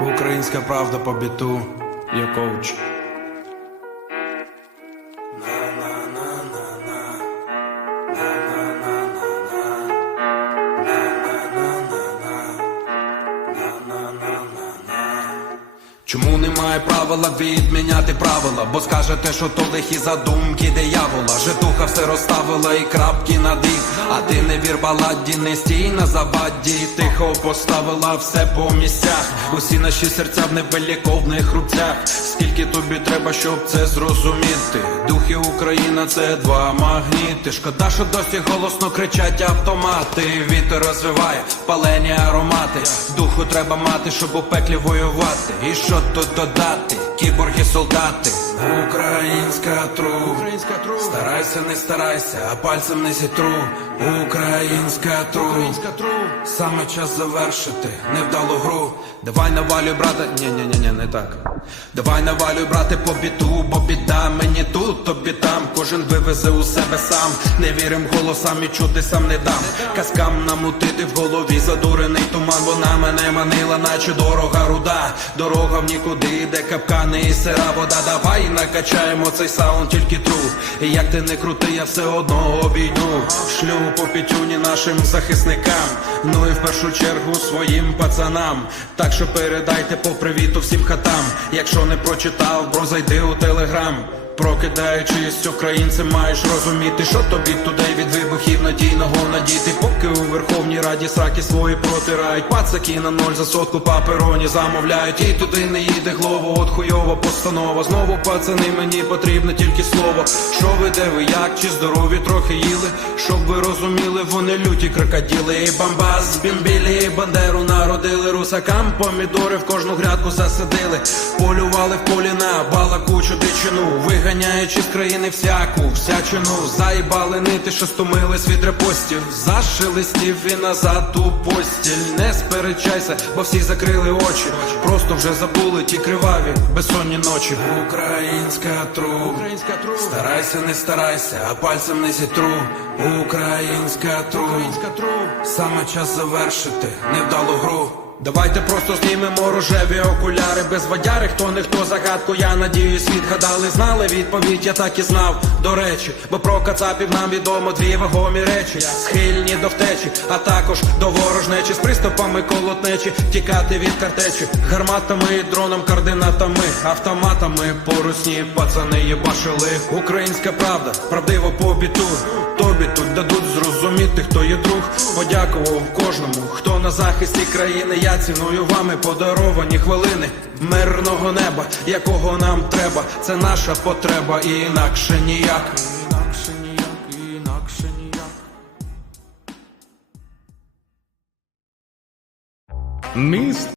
Українська правда по біту, я коуч. Чому немає правила відміняти правила? Бо скажете, що то лихі задумки диявола. Житуха все розставила і крапки над «і». А ти не вір баладі, не стій на заваді. Тихо поставила все по місцях. Усі наші серця в невеликовних рубцях. Скільки тобі треба, щоб це зрозуміти? Духи Україна це два магніти. Шкода, що досі голосно кричать автомати. Вітер розвиває палені аромати. Духу треба мати, щоб у пеклі воювати. І що тут додати? Кіборги солдати Українська тру. Українська тру. Старайся, не старайся, а пальцем не зітру. Українська тру. Українська тру. Саме час завершити невдалу гру. Давай навалюй, брата, ні, ні, ні, ні, не так. Давай навалюй, брате, по біту, бо біда мені тут, тобі там. Кожен вивезе у себе сам. Не вірим голосам і чути сам не дам. Казкам намутити в голові задурений туман. Вона мене манила, наче дорога руда. Дорога в нікуди, де капкани і сира вода. Давай накачаємо цей саунд, тільки тру. І як ти не крути, я все одно обійду. Шлю по пітюні нашим захисникам. Ну і в першу чергу своїм пацанам. Так що передайте по привіту всім хатам. Якщо не прочитав, бро зайди у телеграм Прокидаючись, українцем маєш розуміти, що тобі туди від вибухів надійного надіти, поки у Верховній Раді сраки свої протирають, пацаки на ноль за сотку папероні замовляють, і туди не їде глово, от хуйова постанова. Знову пацани, мені потрібне тільки слово. Що ви, де ви, як, чи здорові трохи їли? Щоб ви розуміли, вони люті крокодили. І бамбас, бімбілі, і бандеру народили русакам, помідори в кожну грядку засадили, полювали в полі на балакучу дичину, виганяючи з країни всяку всячину, заїбали нити, що стомились від репостів, зашелестів і назад у постіль. Не сперечайся, бо всі закрили очі. Просто вже забули ті криваві безсонні ночі. Українська тру, українська тру, старайся, не старайся, а пальцем не зітру. Українська тру, українська тру, саме час завершити невдалу гру. Давайте просто знімемо рожеві окуляри без водяри, хто не хто загадку, я надіюсь, відгадали, знали відповідь, я так і знав. До речі, бо про кацапів нам відомо дві вагомі речі, схильні до втечі, а також до ворожнечі з приступами колотнечі, тікати від картечі, гарматами, дроном, координатами, автоматами, порусні пацани їбашили. Українська правда, правдиво по біту. Тобі тут дадуть зрозуміти, хто є друг. Подякував кожному, хто на захисті країни. Я ціную вами подаровані хвилини мирного неба, якого нам треба. Це наша потреба, і інакше ніяк. Інакше ніяк, інакше ніяк. Міст